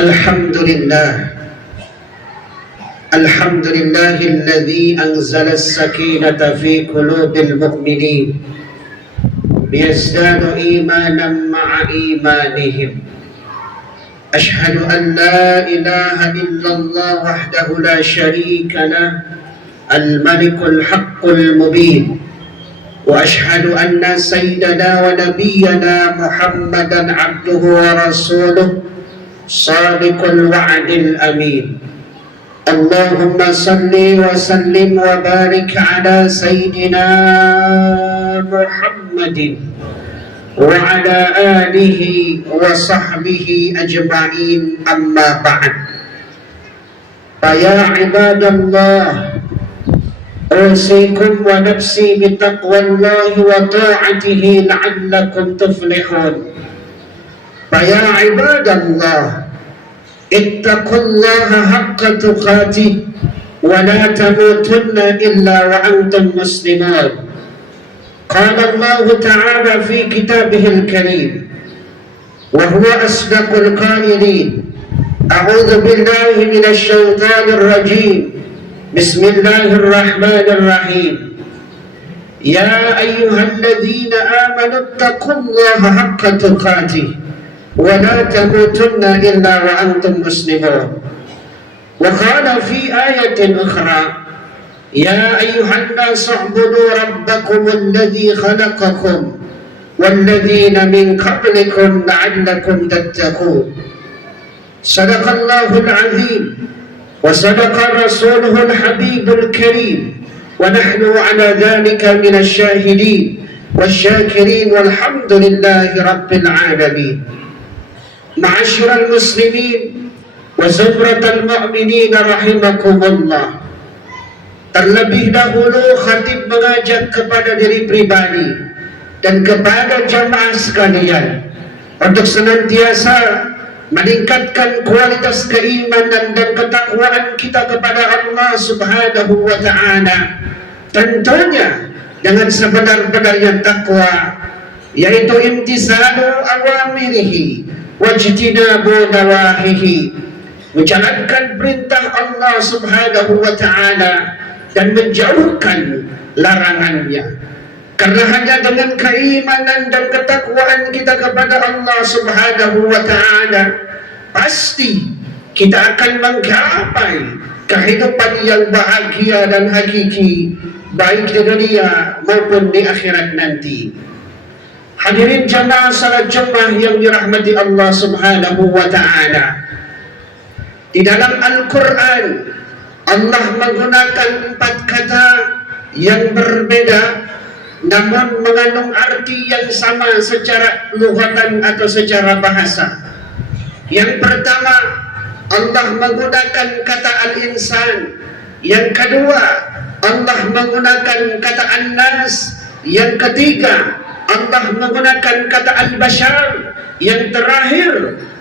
الحمد لله الحمد لله الذي أنزل السكينة في قلوب المؤمنين ليزدادوا إيمانا مع إيمانهم. أشهد أن لا إله إلا الله وحده لا شريك له الملك الحق المبين، وأشهد أن سيدنا ونبينا محمدا عبده ورسوله صادق الوعد الأمين. اللهم صل وسلم وبارك على سيدنا محمد وعلى آله وصحبه أجمعين، أما بعد. فيا عباد الله، أوصيكم ونفسي بتقوى الله وطاعته لعلكم تفلحون. فيا عباد الله، اتقوا الله حق تقاته ولا تموتن إلا وأنتم مسلمون. قال الله تعالى في كتابه الكريم وهو أصدق القائلين: أعوذ بالله من الشيطان الرجيم، بسم الله الرحمن الرحيم. يا أيها الذين آمنوا اتقوا الله حق تقاته ولا تموتن إلا وأنتم مسلمون. وقال في آية أخرى: يا أيها الناس اعبدوا ربكم الذي خلقكم والذين من قبلكم لعلكم تتقون. صدق الله العظيم وصدق رسوله الحبيب الكريم، ونحن على ذلك من الشاهدين والشاكرين، والحمد لله رب العالمين. معاشر المسلمين وزمرة المؤمinin rahimakumullah. Terlebih dahulu khatib mengajak kepada diri pribadi dan kepada jamaah sekalian untuk senantiasa meningkatkan kualitas keimanan dan ketakwaan kita kepada Allah Subhanahu wa ta'ala, tentunya dengan sebenar-benarnya takwa, yaitu imtisalu awamirihi wajtinabu nawahihi, menjalankan perintah Allah Subhanahu wa ta'ala dan menjauhkan larangannya. Karena hanya dengan keimanan dan ketakwaan kita kepada Allah Subhanahu wa ta'ala, pasti kita akan menggapai kehidupan yang bahagia dan hakiki, baik di dunia maupun di akhirat nanti. Hadirin jamaah salat Jumat yang dirahmati Allah Subhanahu wa ta'ala, di dalam Al-Quran Allah menggunakan 4 kata yang berbeda namun mengandung arti yang sama secara lughatan atau secara bahasa. Yang pertama, Allah menggunakan kata al-insan. Yang kedua, Allah menggunakan kata an-nas. Yang ketiga, Allah menggunakan kata al-bashar. Yang terakhir,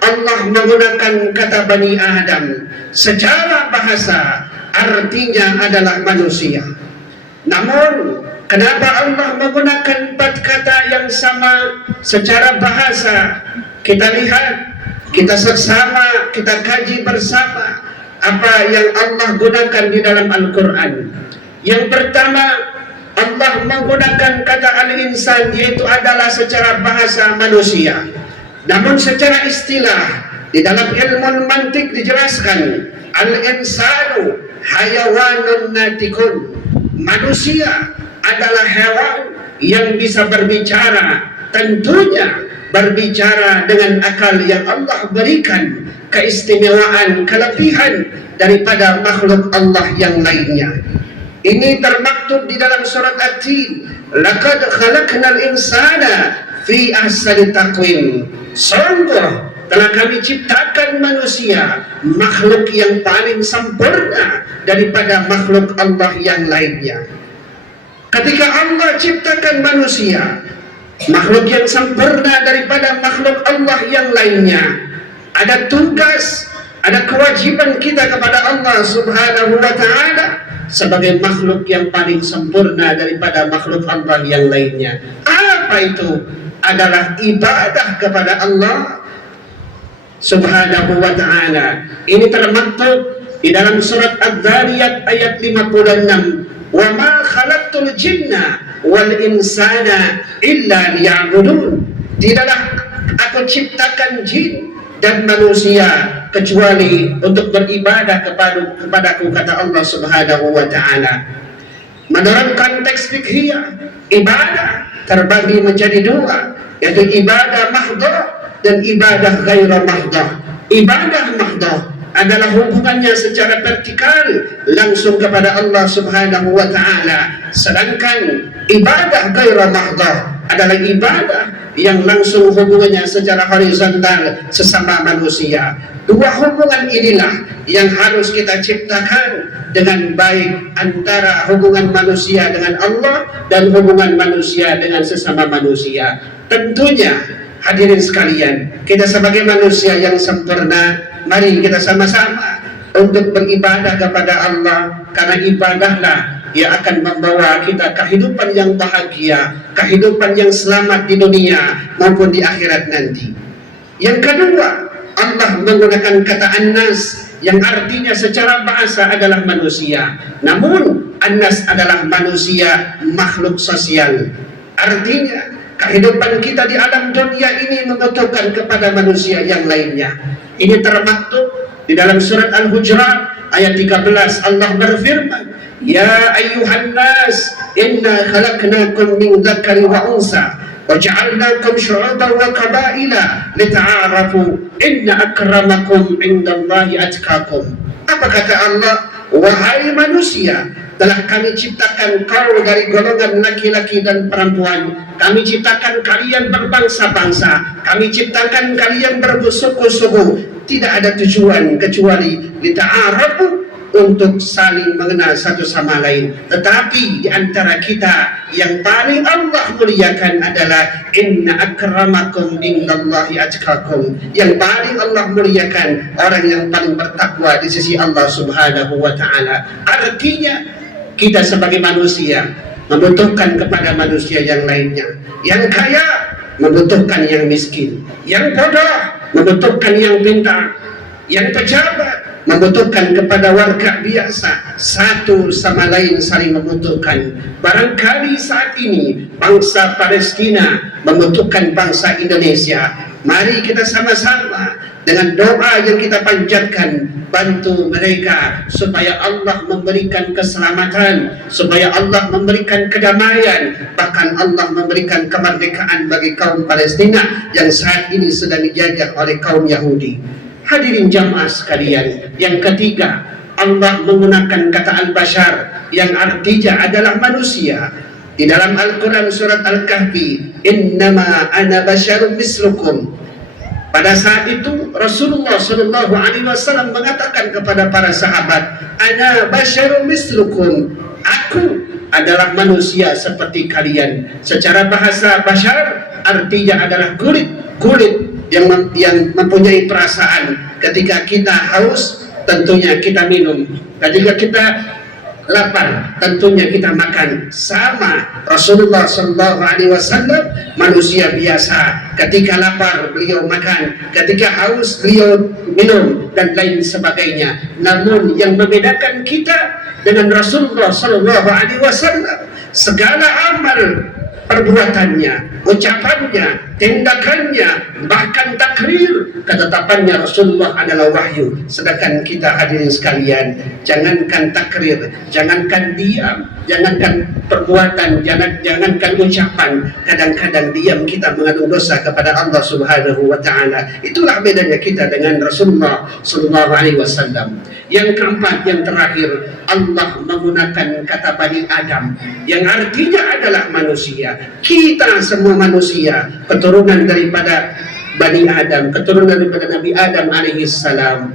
Allah menggunakan kata Bani Adam. Secara bahasa artinya adalah manusia. Namun kenapa Allah menggunakan 4 kata yang sama secara bahasa? Kita lihat, kita seksama, kita kaji bersama apa yang Allah gunakan di dalam Al-Quran. Yang pertama, Allah menggunakan kata al-insan, yaitu adalah secara bahasa manusia. Namun secara istilah di dalam ilmu mantik dijelaskan, al-insanu hayawanun natikun. Manusia adalah hewan yang bisa berbicara, tentunya berbicara dengan akal yang Allah berikan keistimewaan, kelebihan daripada makhluk Allah yang lainnya. Ini termaktub di dalam surat At-Tin, laqad khalaqnal insana fi ahsani taqwim. Sungguh telah kami ciptakan manusia, makhluk yang paling sempurna daripada makhluk Allah yang lainnya. Ketika Allah ciptakan manusia, makhluk yang sempurna daripada makhluk Allah yang lainnya, ada tugas, ada kewajiban kita kepada Allah Subhanahu wa ta'ala sebagai makhluk yang paling sempurna daripada makhluk Allah yang lainnya. Apa itu? Adalah ibadah kepada Allah Subhanahu wa ta'ala. Ini termaktub di dalam surat Adz-Dzariyat ayat 56. Wa ma khalaqtul jinna wal insana illa liya'budun. Tidaklah aku ciptakan jin dan manusia kecuali untuk beribadah kepadaku, kata Allah Subhanahu wa ta'ala. Menurut konteks fikhiyah, ibadah terbagi menjadi dua, yaitu ibadah mahdoh dan ibadah ghairah mahdoh. Ibadah mahdoh adalah hubungannya secara vertikal langsung kepada Allah Subhanahu wa ta'ala, sedangkan ibadah ghairah mahdoh adalah ibadah yang langsung hubungannya secara horizontal sesama manusia. Dua hubungan inilah yang harus kita ciptakan dengan baik, antara hubungan manusia dengan Allah dan hubungan manusia dengan sesama manusia. Tentunya hadirin sekalian, kita sebagai manusia yang sempurna, mari kita sama-sama untuk beribadah kepada Allah, karena ibadahlah yang akan membawa kita kehidupan yang bahagia, kehidupan yang selamat di dunia maupun di akhirat nanti. Yang kedua, Allah menggunakan kata annas yang artinya secara bahasa adalah manusia. Namun annas adalah manusia makhluk sosial. Artinya kehidupan kita di alam dunia ini membutuhkan kepada manusia yang lainnya. Ini termaktub di dalam surat Al-Hujurat ayat 13. Allah berfirman, Ya ayyuhan nas, inna khalaqnakum min dzakari wa unsa waja'alnakum syu'uban wa qabaila lita'arafu inna akramakum indallahi atqakum. Apa kata Allah? Wahai manusia, telah kami ciptakan kau dari golongan laki-laki dan perempuan. Kami ciptakan kalian berbangsa-bangsa. Kami ciptakan kalian bersuku-suku. Tidak ada tujuan kecuali lita'arafu, untuk saling mengenal satu sama lain. Tetapi di antara kita yang paling Allah muliakan adalah inna akramakum indallahi atqakum. Yang paling Allah muliakan orang yang paling bertakwa di sisi Allah Subhanahu wa ta'ala. Artinya kita sebagai manusia membutuhkan kepada manusia yang lainnya. Yang kaya membutuhkan yang miskin, yang bodoh membutuhkan yang pintar, yang pejabat membutuhkan kepada warga biasa. Satu sama lain saling membutuhkan. Barangkali saat ini bangsa Palestina membutuhkan bangsa Indonesia. Mari kita sama-sama dengan doa yang kita panjatkan, bantu mereka supaya Allah memberikan keselamatan, supaya Allah memberikan kedamaian, bahkan Allah memberikan kemerdekaan bagi kaum Palestina yang saat ini sedang dijajah oleh kaum Yahudi. Hadirin jamaah sekalian, yang ketiga, Allah menggunakan kata al-bashar yang artinya adalah manusia. Di dalam Al-Quran surat Al-Kahfi, innama ana basyarum mislukum. Pada saat itu Rasulullah Shallallahu Alaihi Wasallam mengatakan kepada para sahabat, ana basyarum mislukum, aku adalah manusia seperti kalian. Secara bahasa bashar artinya adalah kulit yang mempunyai perasaan. Ketika kita haus, tentunya kita minum. Ketika kita lapar, tentunya kita makan. Sama Rasulullah Shallallahu Alaihi Wasallam, manusia biasa. Ketika lapar beliau makan, ketika haus beliau minum dan lain sebagainya. Namun yang membedakan kita dengan Rasulullah Shallallahu Alaihi Wasallam, segala amal perbuatannya, ucapannya, tindakannya, bahkan takrir, ketetapannya Rasulullah adalah wahyu. Sedangkan kita hadirin sekalian, jangankan takrir, jangankan diam, jangankan perbuatan, jangankan ucapan, kadang-kadang diam kita mengandung dosa kepada Allah Subhanahu wa ta'ala. Itulah bedanya kita dengan Rasulullah Sallallahu Alaihi Wasallam. Yang keempat, yang terakhir, Allah menggunakan kata Bani Adam yang artinya adalah manusia. Kita semua manusia, keturunan daripada Bani Adam, keturunan daripada Nabi Adam alaihi salam.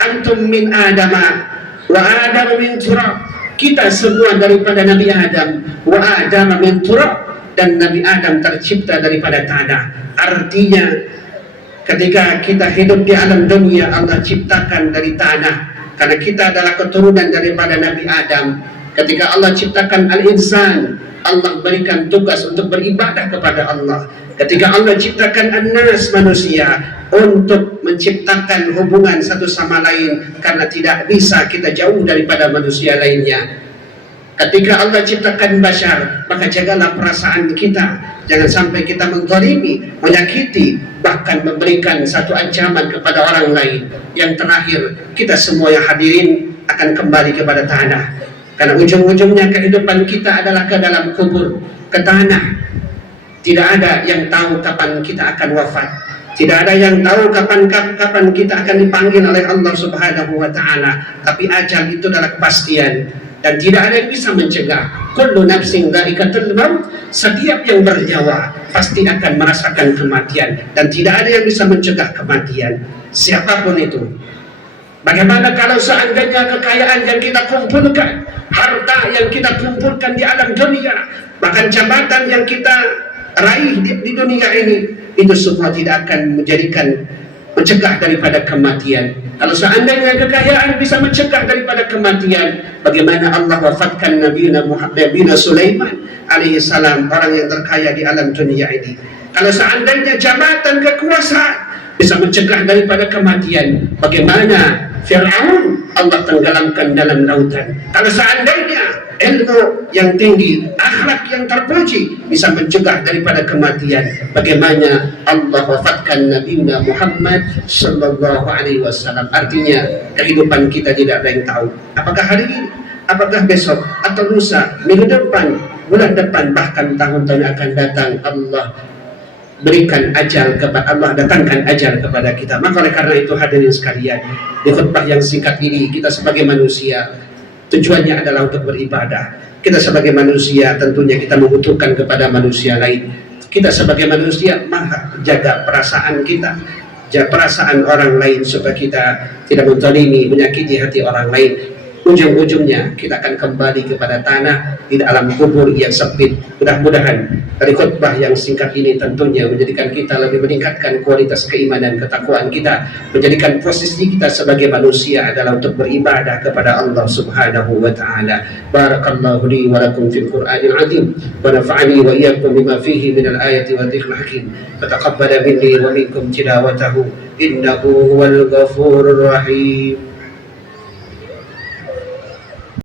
Antum min Adama wa Adam min turab. Kita semua daripada Nabi Adam, wa Adam min turab, dan Nabi Adam tercipta daripada tanah. Artinya ketika kita hidup di alam dunia, Allah ciptakan dari tanah. Karena kita adalah keturunan daripada Nabi Adam, Ketika Allah ciptakan al-insan, Allah berikan tugas untuk beribadah kepada Allah. Ketika Allah ciptakan an-nas, manusia, untuk menciptakan hubungan satu sama lain, karena tidak bisa kita jauh daripada manusia lainnya. Ketika Allah ciptakan bashar, maka jagalah perasaan kita, jangan sampai kita menzalimi, menyakiti, bahkan memberikan satu ancaman kepada orang lain. Yang terakhir, kita semua yang hadirin akan kembali kepada tanah, karena ujung-ujungnya kehidupan kita adalah ke dalam kubur, ke tanah. Tidak ada yang tahu kapan kita akan wafat. Tidak ada yang tahu kapan kita akan dipanggil oleh Allah Subhanahu wa Ta'ala. Tapi ajal itu adalah kepastian, dan tidak ada yang bisa mencegah. Kullu nafsin dha'iqatul maut, setiap yang bernyawa pasti akan merasakan kematian, dan tidak ada yang bisa mencegah kematian, siapapun itu. Bagaimana kalau seandainya kekayaan yang kita kumpulkan, harta yang kita kumpulkan di alam dunia, bahkan jabatan yang kita raih di dunia ini, itu semua tidak akan mencegah daripada kematian. Kalau seandainya kekayaan bisa mencegah daripada kematian, bagaimana Allah wafatkan Nabi Sulaiman alaihissalam, orang yang terkaya di alam dunia ini. Kalau seandainya jabatan kekuasaan bisa mencegah daripada kematian, bagaimana Fir'aun Allah tenggelamkan dalam lautan. Kalau seandainya ilmu yang tinggi, akhlak yang terpuji bisa mencegah daripada kematian, bagaimana Allah wafatkan Nabi Muhammad sallallahu alaihi wasallam. Artinya kehidupan kita tidak ada yang tahu, apakah hari ini, apakah besok, atau lusa, minggu depan, bulan depan, bahkan tahun-tahun akan datang. Allah berikan ajal kepada Allah, datangkan ajal kepada kita. Maka oleh karena itu hadirin sekalian, di khutbah yang singkat ini, kita sebagai manusia tujuannya adalah untuk beribadah. Kita sebagai manusia tentunya kita membutuhkan kepada manusia lain. Kita sebagai manusia maka jaga perasaan kita, jaga perasaan orang lain, supaya kita tidak menzalimi, menyakiti hati orang lain. Ujung-ujungnya kita akan kembali kepada tanah di dalam kubur yang sempit. Mudah-mudahan dari khutbah yang singkat ini tentunya menjadikan kita lebih meningkatkan kualitas keimanan, ketakwaan kita, menjadikan posisi kita sebagai manusia adalah untuk beribadah kepada Allah Subhanahu wa Ta'ala. Barakallahu li wa lakum fil Qur'anil azim, wa nafa'ani wa iyyakum bima fihi minal ayati wa dhikril hakim. Fataqabbala minni wa minkum tilawatahu, innahu huwal ghafurur rahim.